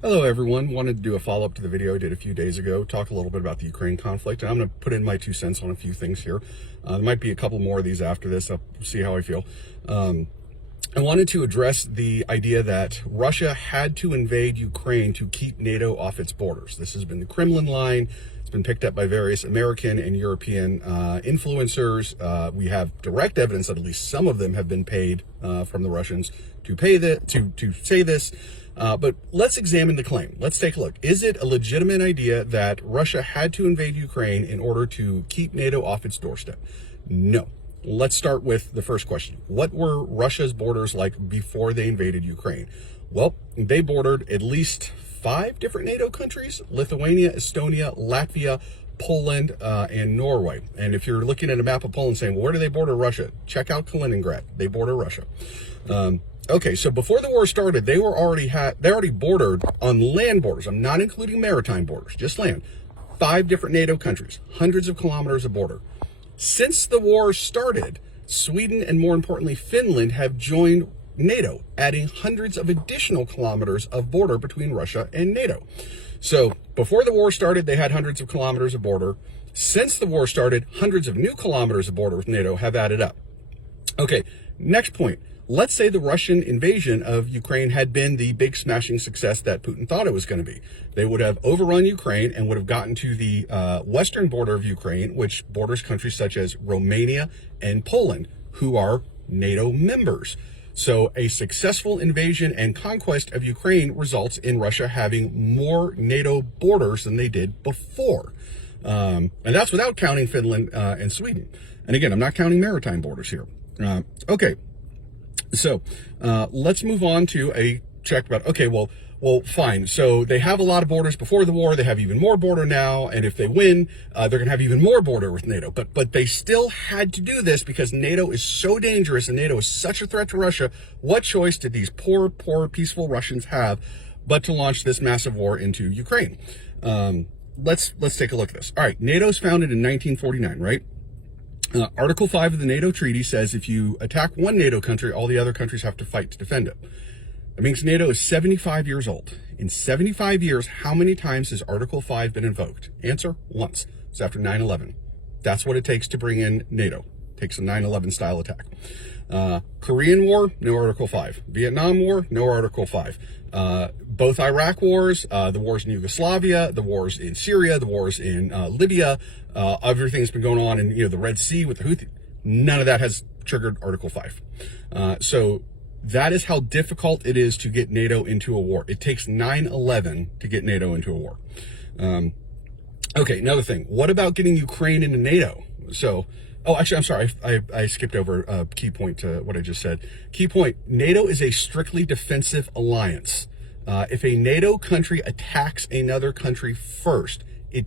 Hello everyone, wanted to do a follow-up to the video I did a few days ago, talk a little bit about the Ukraine conflict, and I'm going to put in my 2 cents on a few things here. There might be a couple more of these after this, I'll see how I feel. I wanted to address the idea that Russia had to invade Ukraine to keep NATO off its borders. This has been the Kremlin line. It's been picked up by various American and European influencers. We have direct evidence that at least some of them have been paid from the Russians to say this. But let's examine the claim. Let's take a look. Is it a legitimate idea that Russia had to invade Ukraine in order to keep NATO off its doorstep? No. Let's start with the first question. What were Russia's borders like before they invaded Ukraine? Well, they bordered at least 5 different NATO countries: Lithuania, Estonia, Latvia, Poland, and Norway. And if you're looking at a map of Poland saying, well, where do they border Russia? Check out Kaliningrad. They border Russia. Okay, so before the war started, they already bordered on land borders. I'm not including maritime borders, just land. 5 different NATO countries, hundreds of kilometers of border. Since the war started, Sweden and more importantly, Finland have joined NATO, adding hundreds of additional kilometers of border between Russia and NATO. So before the war started, they had hundreds of kilometers of border. Since the war started, hundreds of new kilometers of border with NATO have added up. Okay, next point. Let's say the Russian invasion of Ukraine had been the big smashing success that Putin thought it was going to be. They would have overrun Ukraine and would have gotten to the western border of Ukraine, which borders countries such as Romania and Poland, who are NATO members. So a successful invasion and conquest of Ukraine results in Russia having more NATO borders than they did before. And that's without counting Finland and Sweden. And again, I'm not counting maritime borders here. Okay. So let's move on to a check about, okay, well, fine. So they have a lot of borders before the war. They have even more border now. And if they win, they're going to have even more border with NATO. But they still had to do this because NATO is so dangerous and NATO is such a threat to Russia. What choice did these poor, peaceful Russians have but to launch this massive war into Ukraine? Let's take a look at this. All right. NATO's founded in 1949, right? Article 5 of the NATO treaty says if you attack one NATO country, all the other countries have to fight to defend it. That means NATO is 75 years old. In 75 years, how many times has Article 5 been invoked? Answer, once. It's after 9/11. That's what it takes to bring in NATO. It takes a 9/11 style attack. Korean War, no Article 5. Vietnam War, no Article 5. Both Iraq wars, the wars in Yugoslavia, the wars in Syria, the wars in Libya, everything's been going on in the Red Sea with the Houthis. None of that has triggered Article 5. So that is how difficult it is to get NATO into a war. It takes 9/11 to get NATO into a war. Okay, another thing. What about getting Ukraine into NATO? So, oh, actually, I'm sorry. I skipped over a key point to what I just said. Key point, NATO is a strictly defensive alliance. If a NATO country attacks another country first, it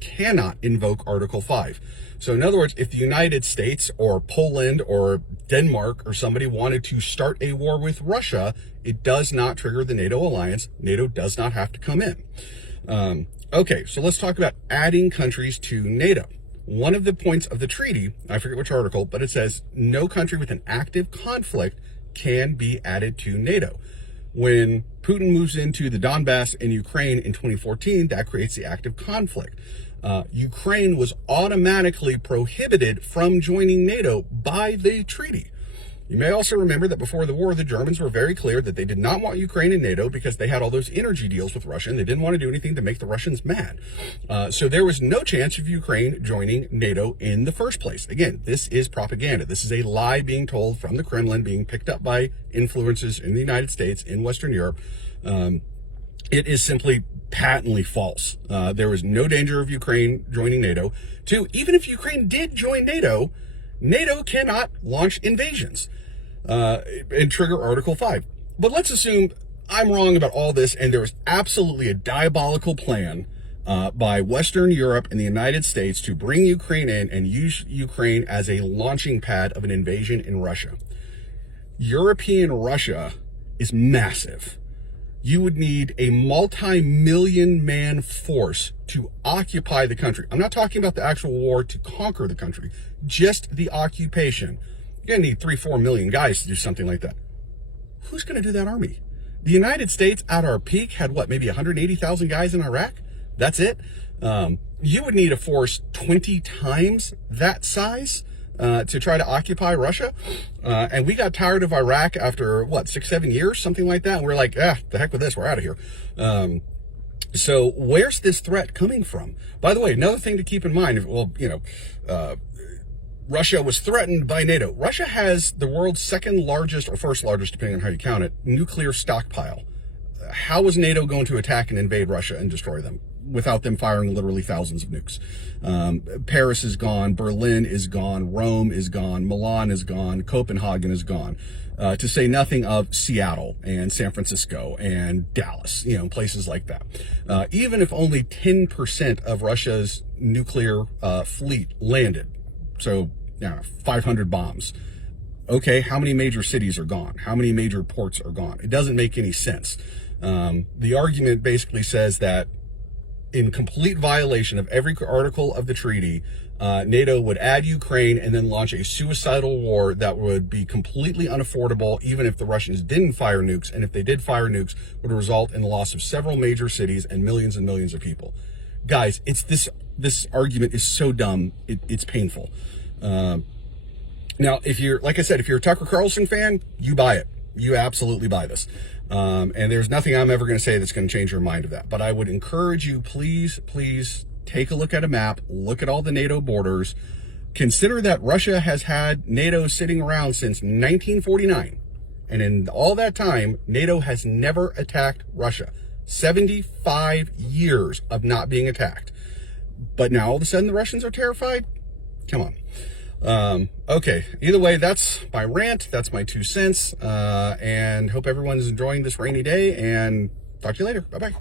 cannot invoke Article 5. So in other words, if the United States or Poland or Denmark or somebody wanted to start a war with Russia, it does not trigger the NATO alliance. NATO does not have to come in. Okay, so let's talk about adding countries to NATO. One of the points of the treaty, I forget which article, but it says no country with an active conflict can be added to NATO. When Putin moves into the Donbass in Ukraine in 2014, that creates the active conflict. Ukraine was automatically prohibited from joining NATO by the treaty. You may also remember that before the war, the Germans were very clear that they did not want Ukraine in NATO because they had all those energy deals with Russia and they didn't want to do anything to make the Russians mad. So there was no chance of Ukraine joining NATO in the first place. Again, this is propaganda. This is a lie being told from the Kremlin, being picked up by influencers in the United States, in Western Europe. It is simply patently false. There was no danger of Ukraine joining NATO. 2, even if Ukraine did join NATO, NATO cannot launch invasions and trigger Article 5. But let's assume I'm wrong about all this and there was absolutely a diabolical plan by Western Europe and the United States to bring Ukraine in and use Ukraine as a launching pad of an invasion in Russia. European Russia is massive. You would need a multi-million man force to occupy the country. I'm not talking about the actual war to conquer the country, just the occupation. You're going to need 3-4 million guys to do something like that. Who's going to do that army? The United States at our peak had what, maybe 180,000 guys in Iraq? That's it. You would need a force 20 times that size to try to occupy Russia. And we got tired of Iraq after what, 6-7 years, something like that. And we're like, the heck with this, we're out of here. So where's this threat coming from? By the way, another thing to keep in mind, well, Russia was threatened by NATO. Russia has the world's second largest, or first largest, depending on how you count it, nuclear stockpile. How is NATO going to attack and invade Russia and destroy them without them firing literally thousands of nukes? Paris is gone, Berlin is gone, Rome is gone, Milan is gone, Copenhagen is gone, to say nothing of Seattle and San Francisco and Dallas, places like that. Even if only 10% of Russia's nuclear fleet landed, so 500 bombs. Okay, how many major cities are gone? How many major ports are gone? It doesn't make any sense. The argument basically says that in complete violation of every article of the treaty, NATO would add Ukraine and then launch a suicidal war that would be completely unaffordable, even if the Russians didn't fire nukes. And if they did fire nukes, would result in the loss of several major cities and millions of people. Guys, this argument is so dumb, it's painful. Now, if you're, like I said, if you're a Tucker Carlson fan, you buy it. You absolutely buy this. And there's nothing I'm ever going to say that's going to change your mind of that. But I would encourage you, please take a look at a map, look at all the NATO borders, consider that Russia has had NATO sitting around since 1949. And in all that time, NATO has never attacked Russia. 75 years of not being attacked. But now all of a sudden the Russians are terrified? Come on. Okay, either way, that's my rant, that's my 2 cents, and hope everyone's enjoying this rainy day, and talk to you later. Bye-bye.